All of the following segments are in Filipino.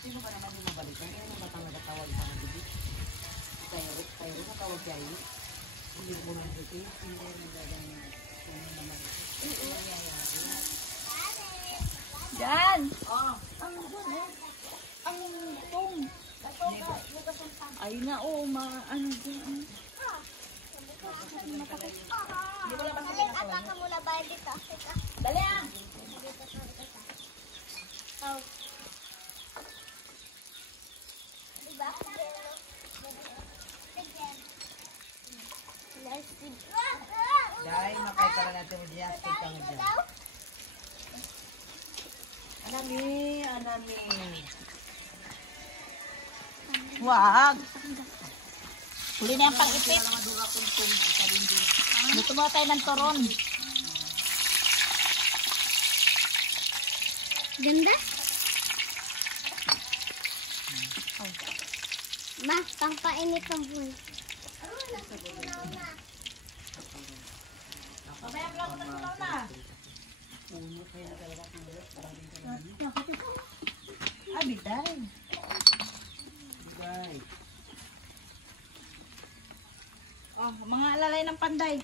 Sino ba naman yung mabalikan? Kaya nang batang nagatawag pa ng bibi. Tayo na tawag kayo. Hindi mo nang bibi. Hindi mo nang naman. Diyan! Oh! Ang tong! Ay na o, ano dyan? Hindi ko lang basta At ka muna ba dito? Dali ah! Oh. Diba? dahil makaita ka natin mo dyan. Stay ka mo dyan. Anami. Wag! Huli na yung pang-ipit. Dito mo tayo ng turon. Ganda? Ma, pampainit ang buhay. Mamaya mo lang ko na. Ay, biday. Oh, mga alalay ng panday.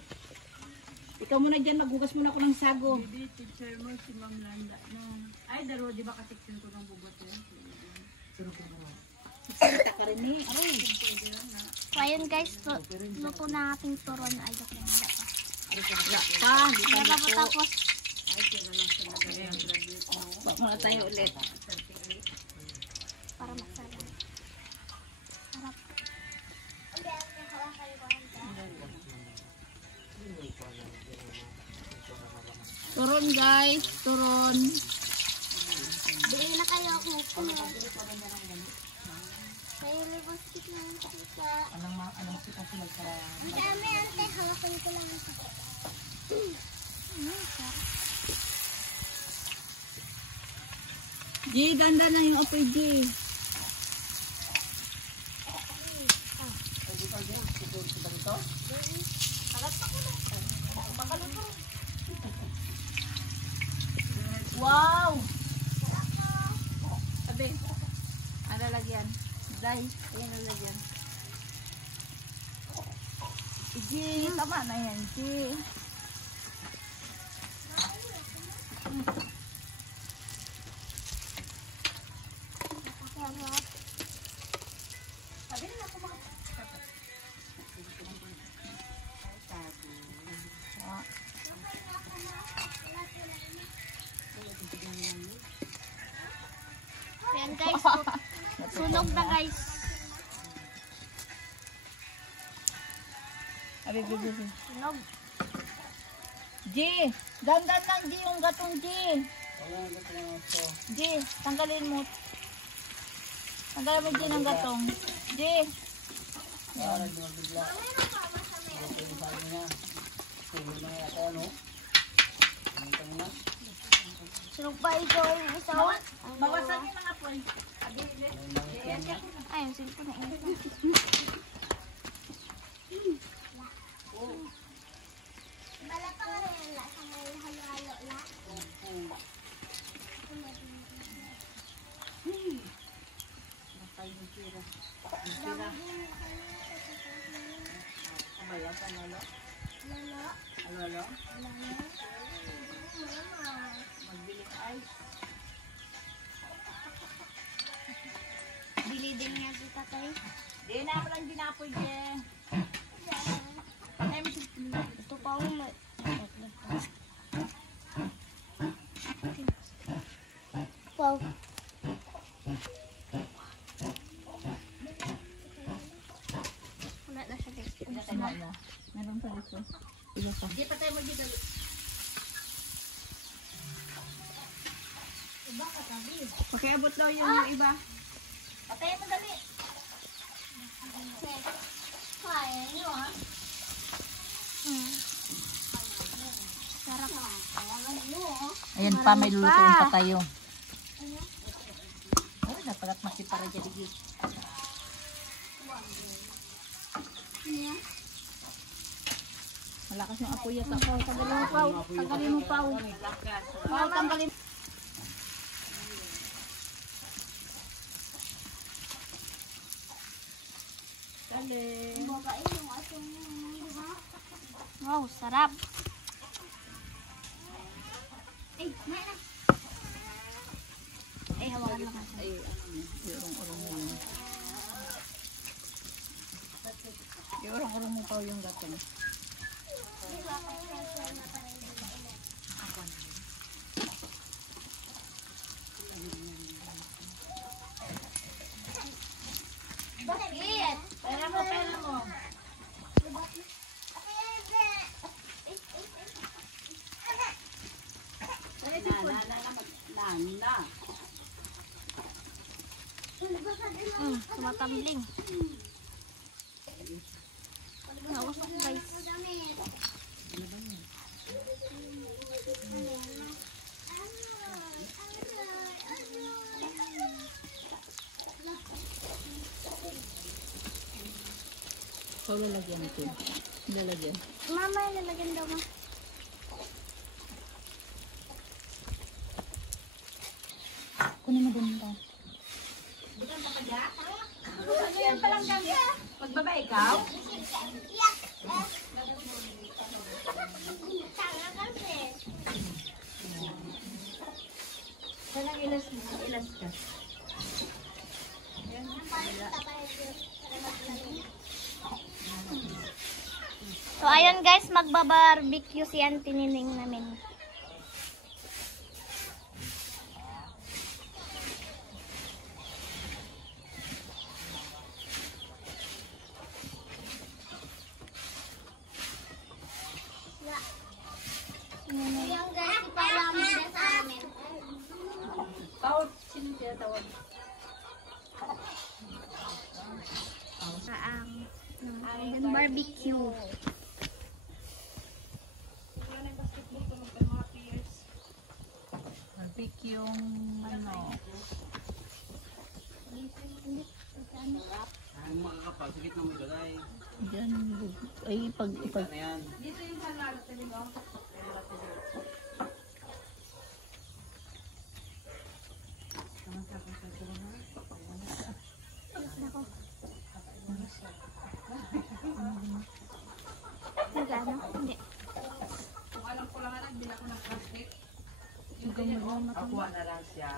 Ikaw muna dyan, maghugas muna ako ng sago. Hindi, teacher mo si Ma'am Landa na. Ay, daro, di ba katiksin ko ng bubot yan? Kita ka rin eh. So, ayun guys, luto na ating turon. Ay, joke lang, wala pa. Wala pa, hindi pa Wala pa luto. tapos. Bak muna tayo ulit. Para masarap. Sarap. Turon guys, turon. Bili na kayo ako. Kayo libastik na yung kita. Anong sitwasyon sa... Ang dami ante, hawakan ko lang. G, ganda na yung apoy G. Wow! Sabi, ano lagyan? Day, ayan ang lagyan. G, tama na yan, G. Ayan guys, sunog na guys. Abi, bibi. Sunog. G, dandan lang G yung gatong G. G, tanggalin mo. Tanggalin mo G ng gatong. G. Sunog pa ito yung isaw. Bawasan niyo mga apoy. Ay, yung cellphone na ito. Bala pa ka rin la sa may halo-halo la. Bili din niya si tatay. Di na ako lang dinapoy G. Ito pa ako may... Wow. Wala na siya guys. Meron pa dito. Iba pa. Di pa tayo magdidalo. Pakiabot daw yung iba. Patay mo dali. Kaya nyo ha? Sarap. Ayan pa, may lulutuin pa tayo. Oh, napagat makipara dyan digit. Malakas yung apoy yata. Tanggalin mo pa. Tanggalin mo pa. Tanggalin mo. Alin. Wow, sarap. Ay, hawakan lang ako. Ay, urong-urong mo yun. Urong-urong mo pa yung gatong. Bakit? Pera mo, pera mo. Tumatambling. Nausok guys. So, lalagyan ito. Lalagyan. Mama, lalagyan daw mo. Kunin mo din ito. Ano yan palang kami? Magbaba ikaw? Saan ang ilas mo? Ilas ka? So, ayun guys, magbabarbecue si Auntie Nining namin. Ayun guys, ipalamin din sa amin. Tawag. Sino tinatawag? Ang barbecue. Barbecue yung ano. Kung makakapal, sakit na may galay. Diyan. Ay, pag Ano yan? Nagano? Hindi. Akuha na lang siya.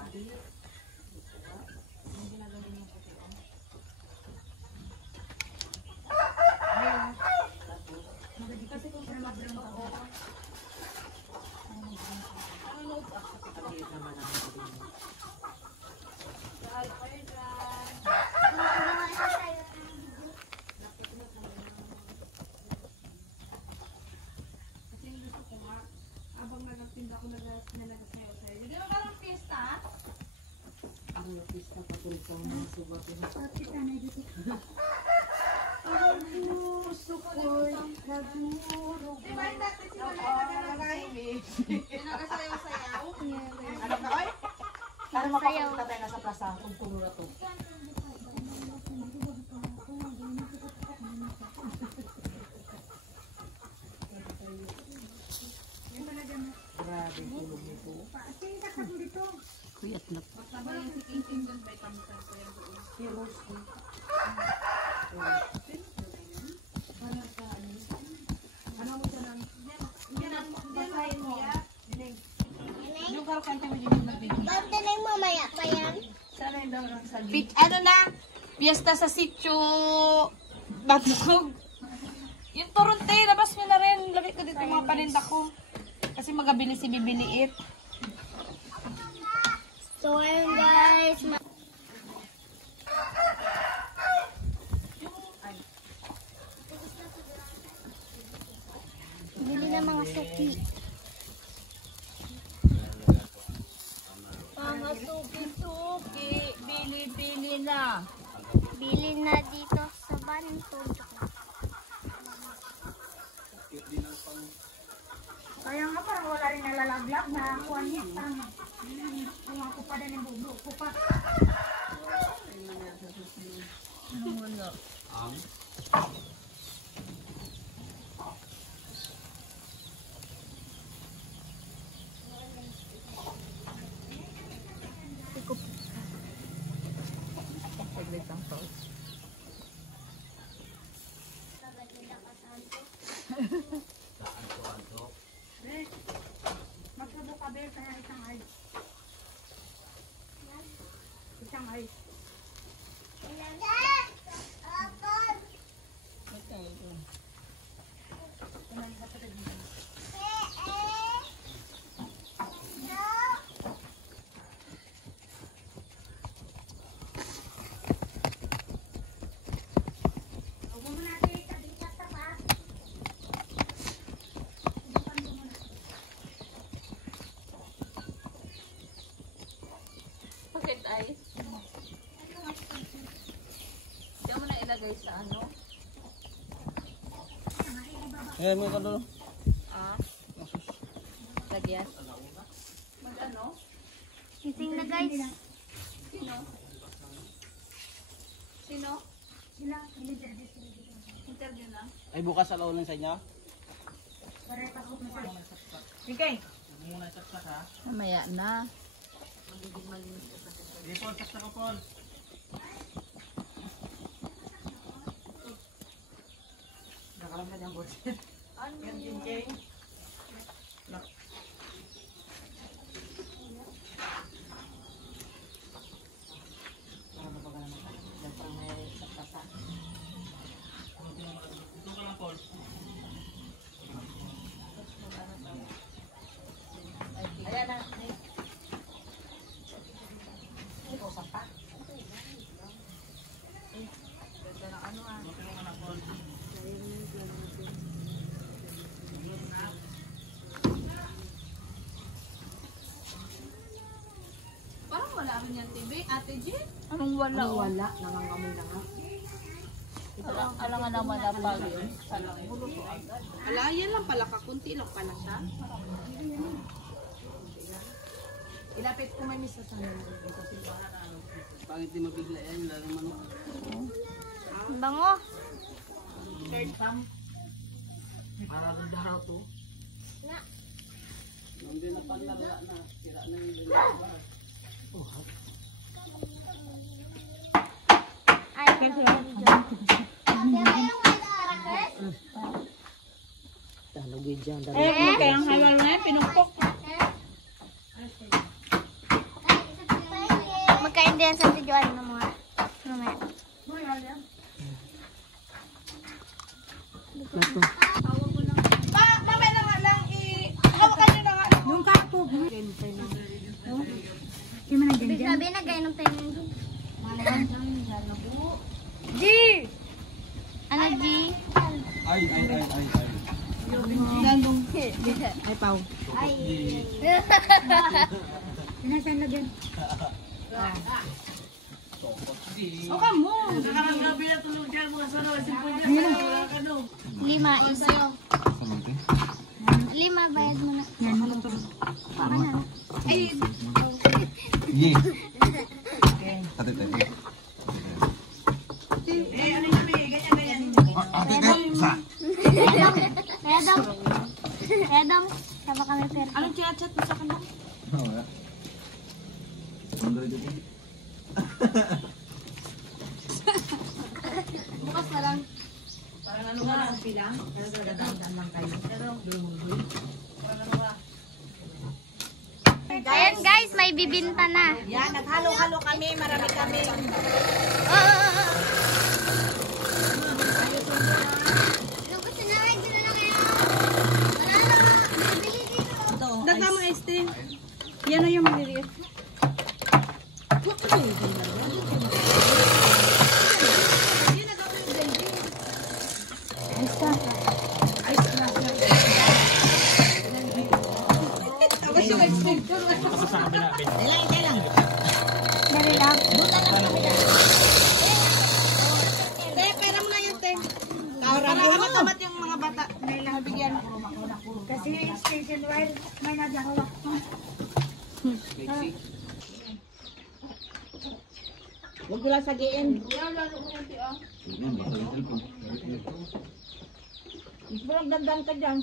Ang pista patuloy sa mga subat. Ano makapunta tayo na sa plaza kung puno na to? Grabe tulog nito. kuyat na. Bante na yung mamaya pa yan. Ano na? Piyesta sa sityo. Batog. Yung turunte, labas mo na rin. Lagay ko dito yung mga paninda ko. Kasi magabili si Bibiliit. So, ayun guys. Bili na mga suki. Mga suki-suki. Bili-bili na. Bili na dito sa Banton. Kaya nga parang wala rin nalalaglag na kuha niya. Parang kung ako pa din yung bubo ko pa. ay. Bakit ay? Diyan mo na ilagay sa ano? Ayan, may kadalo. Ah? Lagyan? Mag-ano? Gising na guys. Sino? Sino? Sila, Interview na? Ay, bukas sa launin sa inyo. sige. Muna saksak ha. Mamaya na. Hindi, Paul, saksak ka, Paul. Nakalam na niyang boss. Ano Yung Jing. Para ba ka naman? Yan parang may saksasan. Ito ka lang, Paul. Ayan na. Ito, sapa. Ganda ng ano ah. Ito ka lang, Paul. Parang wala rin yan, TV. Ate G? Anong wala? Ano wala? Nangangamoy na nga. Alangan naman na pag yun. Ala, yan lang pala. Kakunti lang pala siya. Ilapit ko may misa sa namin. Pangit di mabigla yan, lalo manok. Ang bango. Para rin daharaw to. Nandun na panlala na. Sira na yung lalabar. Ay, Talagay dyan. Eh, kaya ang halal na yan, pinumpok. magkain din sa videoan ng mga mamaya. Mamaya na nga lang hawakan nyo na nga. Yung kapo. Yung mga Ibig sabihin na gainom tayo ng G. G! Ano G? Ay. Ay, Pao. Ay. Sinasan lagyan. O ka mo. Lima. Lima, bayad mo na. Baka na. Ay, Ye. Ate, ate. Edam. Sama kami pero. anong chat mo sa kanila? Wala. Mandali dito. Bukas na lang. Parang ano nga ang pilang? Pero dadaan lang kayo. Ayan guys, may bibinta na. Yan, naghalo-halo kami. Marami kami. Nung gusto na kayo, dito na kayo. Bibili dito. Dagdag mo ice cream. Yan o yung maliliit. Tapos yung ice cream. Dari lang. Te, pera mo na yun, te. Para kamat yung mga bata. Nabigyan. Kasi station while may nadahawak. Huwag ko lang sagiin. Parang dandan ka dyan.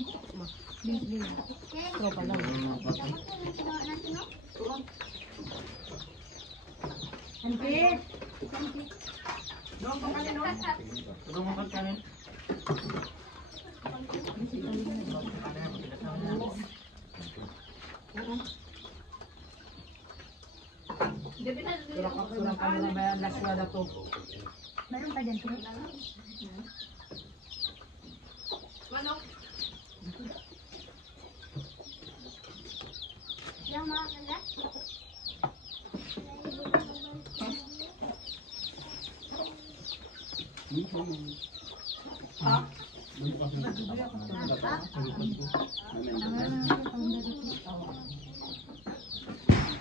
Tropa lang. Ampit. Tulungan ka kanin. Surang ka na bayan laswa na to. Meron pa dyan, Tito. Manok. Yung mga kagat.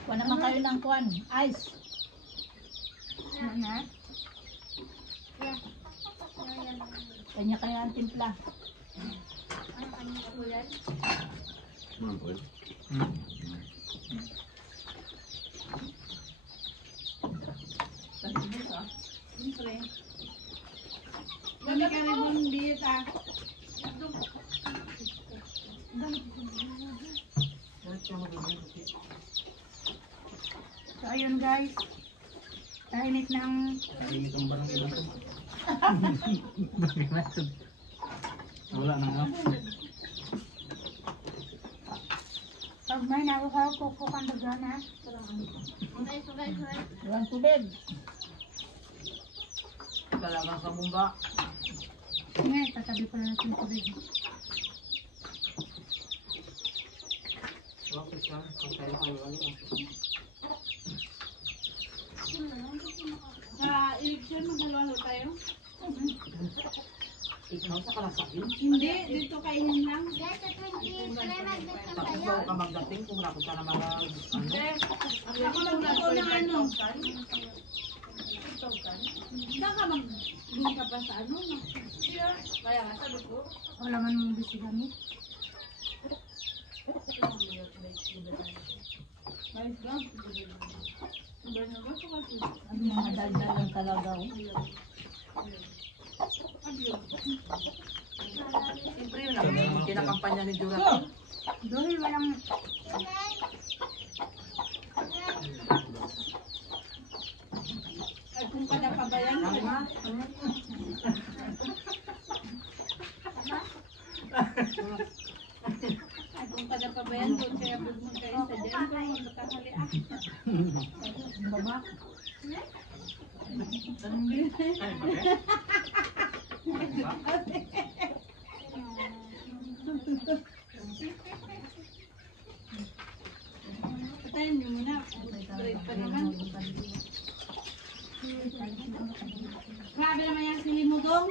Kuha naman kayo ng kuwan. Ice. Na? Kanya kayo ang timpla. Mampol. Kami ka rin mong diet ah. So, ayun guys. Tahimik ng... Tahimik ang barang ito. Wala na nga. Pag may nakuha ko kung daga na. Walang tubig. Talagang sa bumba. Nga, tatabi ko na natin yung tubig. Okay, sir. Pagkain kayo. Sa eleksyon, maghalo-halo tayo? Ikaw sa kalasagin. Hindi, dito kainin lang. Tapos daw ka magdating kung nakot ka na mga Ako magluto ng ano. Saan ka mag-doon ka pa sa ano? Kaya nga, sabi ko. Wala man mong bisi gamit. Ayos lang. Iba na ba? Ang mga daldal lang talaga. Siyempre yun ang kinakampanya ni Juratin. Doon, walang... Ay, kung kada pa ba yan? Tama. Ay, kung kada pa ba yan? Doon kaya bugmong kayo sa dyan. Kung magkakali ah. Baba. Patayin niyo muna. Break pa naman. Grabe naman yan si Limudong.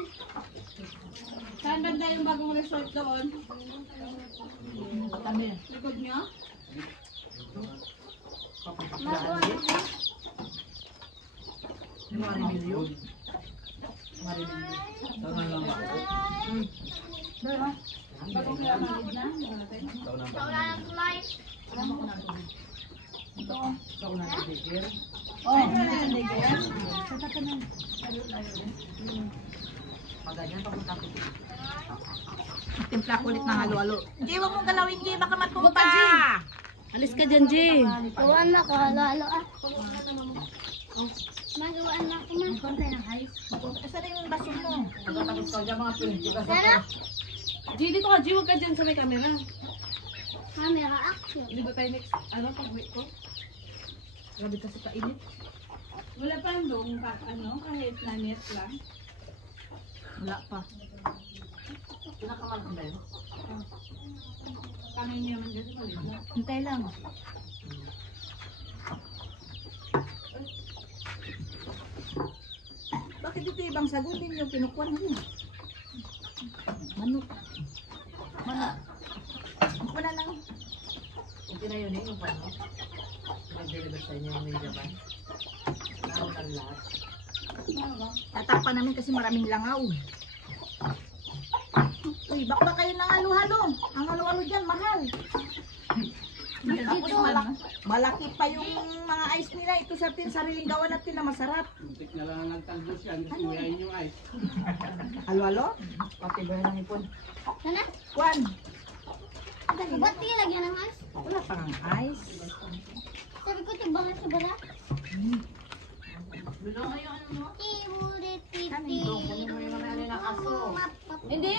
Saan banda yung bagong resort doon? Kami. Likod niyo? Di ba Marimilio? Marimilio. Tangan lang ako. Bagong kailangan na? Natin. Wala ng light. Sa unang tibigil. Oh, ano na yan, Digger? Maganyan pa kung tapos. Timpla ko ulit ng halo-halo. Jay, huwag mong galawin, Jay. Baka matumpa. Alis ka dyan, Jay. Tuwan na ko, halo-halo ah. Magawan na ko man. Kontay ng ice. Asa rin yung baso mo? Pagkatapos ka dyan mga pinag ka sa Sana? Jay, dito ka, Jay. Huwag ka dyan sa may camera. Camera action. Hindi ba tayo next, ano, pag-wait ko? Grabe kasi painit. Wala pa doon, kahit na net lang. Wala pa. Pinakamalaki na yun. Kami niya man dyan, malit na. Hintay lang. Bakit ito ibang sagot din yung pinukuan mo? Manok. Manok. Wala lang. Hindi na yun eh, yung paano. Nag-deliver sa inyo yung Japan. Naroon ang lahat. Tatakpan namin kasi maraming langaw. Uy, bakba kayo ng halo-halo. Ang halo-halo dyan, mahal. Tapos malaki pa yung mga ice nila. Ito sa atin, sariling gawa natin na masarap. Muntik na lang nagtagdos yan. Gusto mo yain yung ice. Halo-halo? Pati ba ng ipon? Sana? Kwan. Ba't di lagyan ng ice? Wala pang ice. Sabi ko, tibangan sa bara. Bilo kayo ano mo? Tiburit, Kami mo yung mga ng aso. Hindi.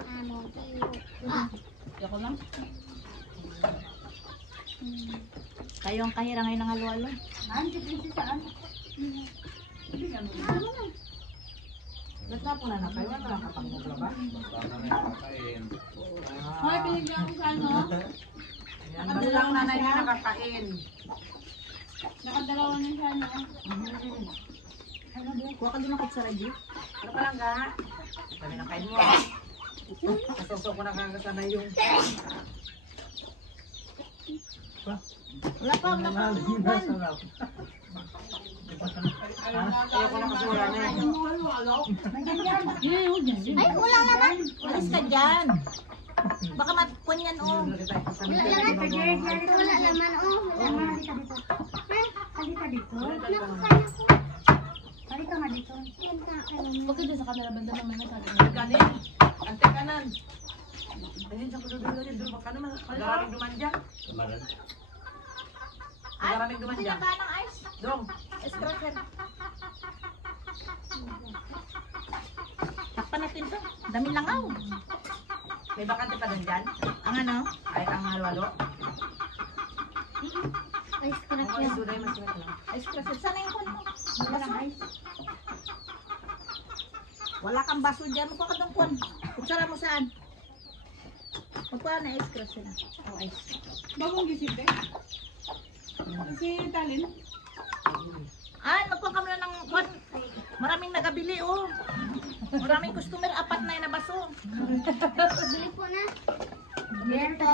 Ano, tiburit. Ako lang. Kayo ang kahira ngayon ng halo-halo. Andiyo din si saan? Ba't na po na kayo? Wala ka pang maglaba? Hoy, pinigyan ko sa ano? Yan, basta lang nanay na nakakain. Nakadalawa niya siya ano. Kuha ka doon ng kutsara, G. Ano pa lang ka? Kami na kain mo. Nasuso ko na kakasanay yung... Wala pa, wala pa. Ayoko na kasi wala na eh. Ay, wala naman. Alis ka dyan. Baka matpuan yan, oh. Wala naman. Wala naman. Oh, wala naman. Halika dito. Nakakaya ko. Halika nga dito. Yan ka, ano. Huwag ka dyan sa camera banda naman na sabi. Kanin. Ante kanan. Ayun sa kududulo niya. Doon baka naman. Garaming duman dyan. Garaming duman dyan. Sinaga ng ice. Dong. Escracker. Takpan natin to. Daming langaw. May bakante pa din dyan. Ang ano? Ay, ang halo-halo. Ice cream Ang yan. iso na yung mas lang. Ice cream. Sana yung kwan mo. Wala kang ice. Wala kang baso dyan. Mukha ka doon kwan. Kutsara mo saan? Magkuha na ice cream. Oh, ice. Bagong gisip eh. Si Talin. Ay, magkuha kami na ng kwan. Maraming nagabili, oh. Maraming customer. 4 na yung nabaso. Bili po na. Dito.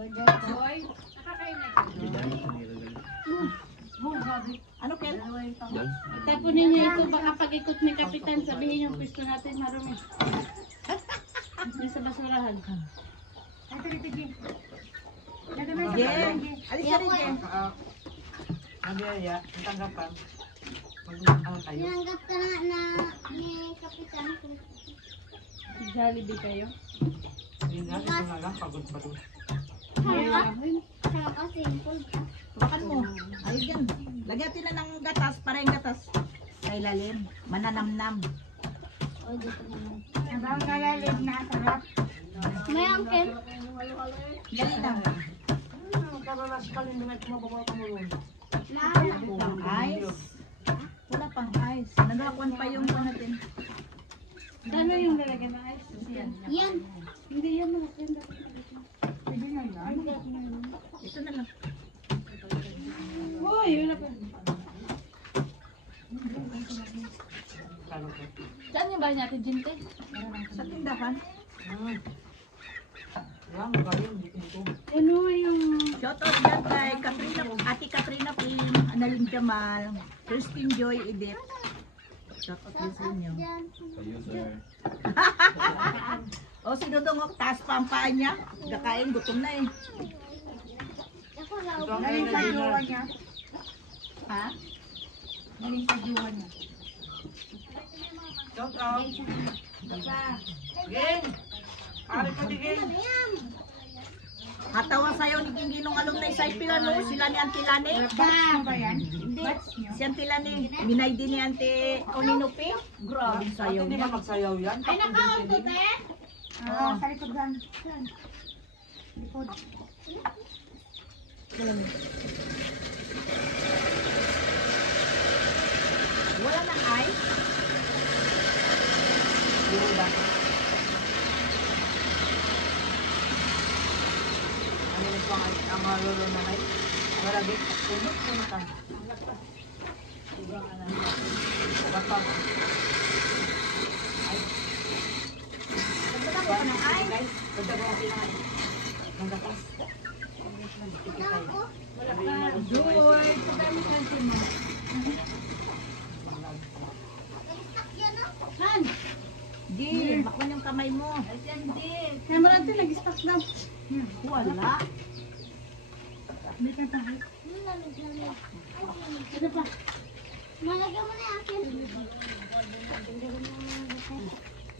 Joy. Nakakain na Ano, Kel? Tapunin niya ito, baka pag-ikot ni Kapitan, sabihin yung pwesto natin marumi. Nasa basurahan. Jen. Alis ka rin, Jen. Nabiyaya. Ang tanggapan. Mag-ano tayo. Nanggap ka na ni Kapitan. Jollibee kayo. Yun nga, ito nga lang. Pagod pa doon. Saka kasi simple. Bakan mo. Ayun yan. Lagyan natin na ng gatas para yung gatas. Sa ilalim. Mananamnam. O, dito naman. Abang kalalim na sarap. May angkin. Dali lang. Karalas ka rin naman kumabawa ka mo rin. Pang ice. Wala pang ice. Naglakuan pa yung ano natin. Ano yung lalagyan ng ice? Yan. Hindi yan, malaki. Ito na lang. Uy, yun na pa. Saan yung bahay natin, Jinte? Sa tindahan. Yan, magaling. Dito. Ano yung... Shout out dyan kay Katrina, Ate Katrina Kim, Annalyn Jamal, Christine Joy Edith. Shout out din sa inyo. Yan. Kayo, sir. O si Dodong, taas pa ang paa niya. Kakain, gutom na eh. Ako raw. Ito ang kailangan niya. Ha? Galing sa juwa niya. Shout out. Geng! Ari ka di Geng! Hatawa sa'yo ni Ginginong alumni sa Pilano, sila ni Auntie Lani. Ba yan? Hindi. Si Auntie Lani, minay din ni Auntie Oninope. Grabe sa'yo Hindi niya. ba magsayaw yan? Ay, naka-auto, te! Oo, sa likod gan. Likod. Wala nang ice. Puro ba? Ano yung ang lolo na kayo? Marami. Punot ka. Basta. Nagdala ko pa ng ice. Pagdaga ko kailangan. Nagatas. Joy, pagdami kasi mo. Han! Di, bakwan yung kamay mo. Kaya marami nag-stock na. Wala. Ano pa? Malagyan mo na yung akin.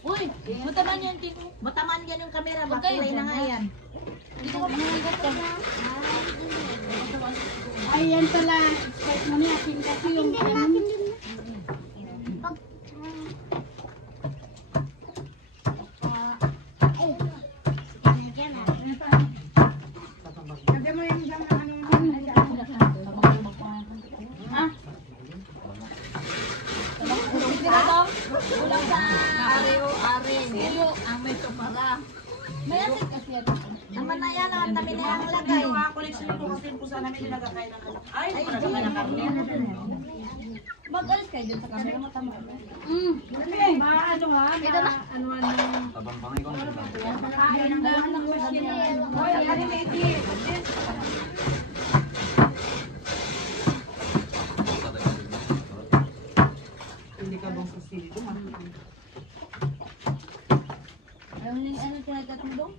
Uy, mataman yan, Tito. Mataman yan yung kamera, Huwag kayo makulay na dyan, nga ha? yan. Dito ko pinahigat ka. Ayan pala. Kahit mo niya, akin kasi yung... Hindi na akin din. Pag... yan. Naman na yan, ang dami na yung lagay. Collection ko kasi po sana may nilagay ng anak. Ay, Ay, para hindi. sa karne. Mag-alis kayo dun sa camera, matama. Ano ha? Tabang pangay ko. Hoy, ang kaniliti. Hindi ka bang sasili ko? Alam niyo ano tinatandong?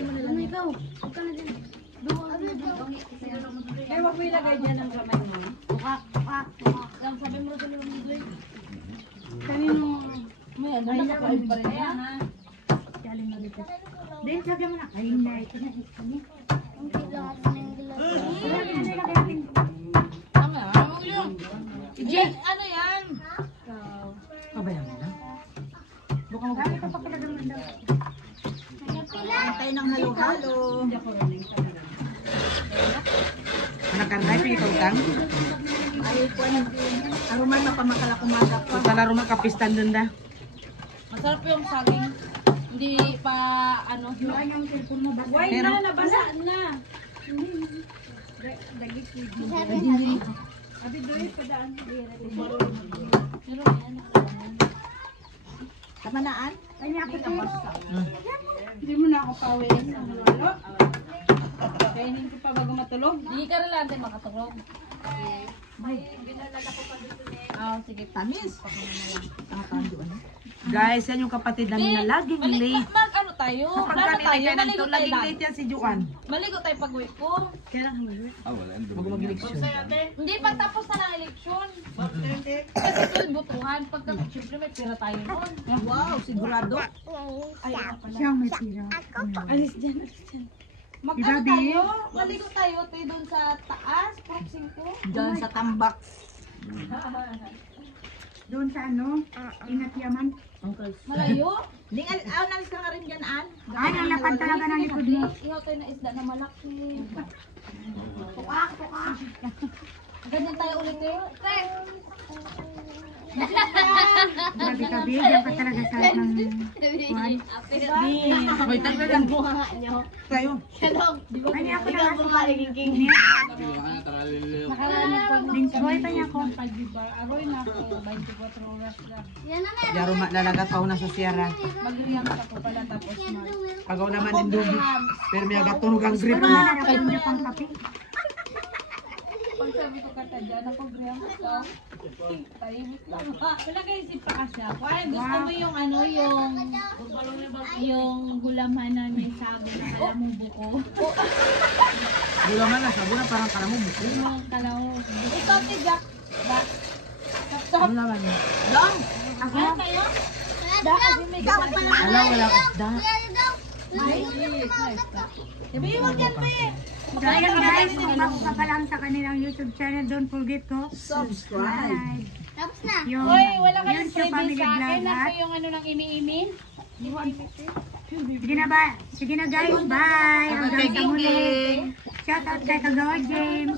Ano ikaw? Huwag ka na din. Kaya wag mo ilagay dyan ang kamay mo. Lang sabi mo rin yung English. Kanino? May ano, nakapalit pa rin yan. Hindi lahat ng Tama, yung... Jen, ano yan? Kabayan mo na. Antay ng halo-halo. Anak karnay, pinitong tang. Ay, po ang aruman na pamakalakumada pa. Palaro man kapistan dun da. Masarap yung saging. Hindi pa, ano, Why na, nabasa na. Kamanaan? hindi mo na ako pawiin sa halo. Kainin ko pa bago matulog. Hindi ka rin lang makatulog. Sige. Tamis. Guys, yan yung kapatid namin na laging late. Mag-ano tayo? Kapag Plano kami tayo? na Maligo tayo laging lang. late yan si Juan. Maligo tayo pag-uwi ko. Ah, wala. Huwag mag-eleksyon. Hindi, pagtapos na ng eleksyon. Kasi 12 butuhan. Pagka, syempre may pira tayo nun. Wow, sigurado. Alis dyan. Mag-ano tayo? Maligo tayo tayo doon sa taas. Proxing ko. Diyan sa tambak. Doon sa ano, Inatyaman. Malayo. Nalis ka nga rin dyan, An. Ay, ang lapad talaga ng likod mo. Ihaw tayo na isda na malaki. Tukak. Ganyan tayo ulit eh. Grabe ka, Bi. Diyan ka talaga sa ng kuwan. Hoy, tayo lang. Tayo. Ay, ako na nga. Nakaranin ko ng Linsoy pa niya ako. Aroy na ako. 24 oras lang. Yan na meron. Yaro lalagat pa una sa Sierra. Mag-react ako pala tapos Pagaw naman din dugi. Pero may agatunog ang grip mo. Nakapagod niya pang kape. pag sabi ko kata dyan, ako griyang ka. Tahimik lang. Wala kayo isip pa kasi ako. Ay, gusto mo yung ano, yung gulaman na may sabi na kalamubo ko. Gula man na, sabo na parang kala mo buko. Yung kalamubo. Ikaw si Jack. Ano naman yun? Dong! Ano kayo? Da, kasi may gulaman. Wala ko da. Sabi, huwag yan pa eh. Kaya guys, kung bago ka pa lang sa kanilang YouTube channel, don't forget to Subscribe! Tapos na. yung Hoy, wala kayong YouTube freebie Family sa akin. Vlog Ako at yung ano ng imi-imin. sige na ba? Sige na guys, bye! Hanggang sa muli! Shout out kay Kagawa James!